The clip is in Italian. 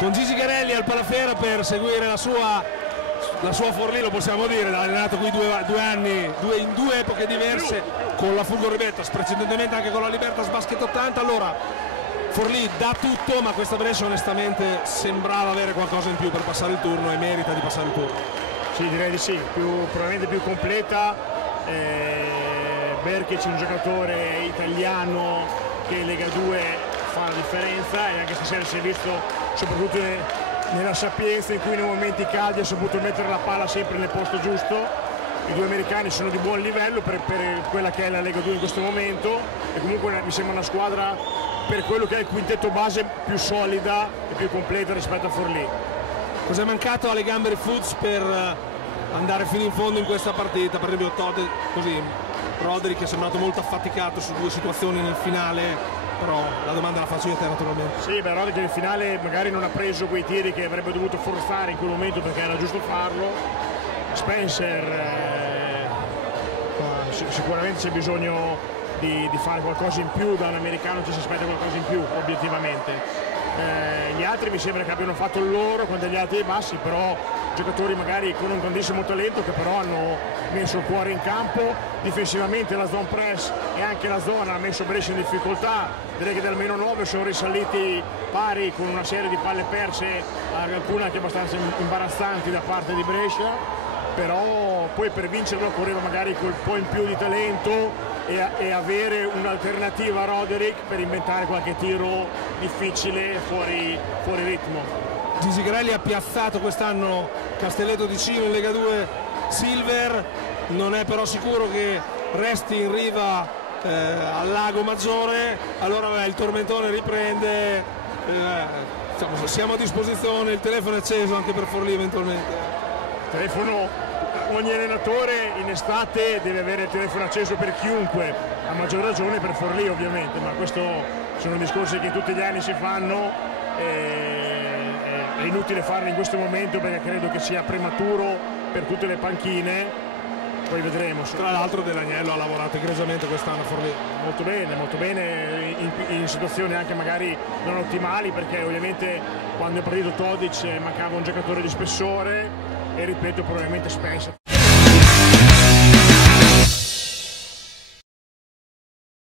con Gigi Garelli al Palafiera per seguire la sua Forlì, lo possiamo dire, ha allenato qui due anni, in due epoche diverse, con la Fulgor Libertas, precedentemente anche con la Libertas Basket 80. Allora Forlì dà tutto, ma questa Brescia onestamente sembrava avere qualcosa in più per passare il turno e merita di passare il turno. Sì, direi di sì, probabilmente più completa. Berkic è un giocatore italiano che in Lega 2 fa la differenza, e anche stasera si è visto soprattutto nella sapienza in cui nei momenti caldi ha saputo mettere la palla sempre nel posto giusto. I due americani sono di buon livello per quella che è la Lega 2 in questo momento, e comunque mi sembra una squadra, per quello che è il quintetto base, più solida e più completa rispetto a Forlì. Cos'è mancato alle Gamberi Foods per andare fino in fondo in questa partita? Per esempio Roderick è sembrato molto affaticato su due situazioni nel finale, però la domanda la faccio io a te naturalmente. Sì, però nel finale magari non ha preso quei tiri che avrebbe dovuto forzare in quel momento, perché era giusto farlo. Spencer sicuramente c'è bisogno di fare qualcosa in più, da un americano ci si aspetta qualcosa in più obiettivamente. Gli altri mi sembra che abbiano fatto il loro con degli alti e bassi, però giocatori magari con un grandissimo talento che però hanno messo il cuore in campo. Difensivamente la zone press e anche la zona ha messo Brescia in difficoltà, direi che dal meno 9 sono risaliti pari, con una serie di palle perse, alcune anche abbastanza imbarazzanti da parte di Brescia, però poi per vincerlo occorreva magari quel po' in più di talento e avere un'alternativa a Roderick per inventare qualche tiro difficile fuori ritmo. Gigi Garelli ha piazzato quest'anno Castelletto di Cino in Lega 2 Silver, non è però sicuro che resti in riva al Lago Maggiore. Allora il tormentone riprende, siamo a disposizione, il telefono è acceso anche per Forlì eventualmente. Ogni allenatore in estate deve avere il telefono acceso per chiunque, a maggior ragione per Forlì ovviamente, ma questo sono discorsi che tutti gli anni si fanno, è inutile farlo in questo momento perché credo che sia prematuro per tutte le panchine, poi vedremo. Tra l'altro Dell'Agnello ha lavorato egregiamente quest'anno a Forlì. Molto bene, in situazioni anche magari non ottimali, perché ovviamente quando è partito Todic mancava un giocatore di spessore, e ripeto, probabilmente Spencer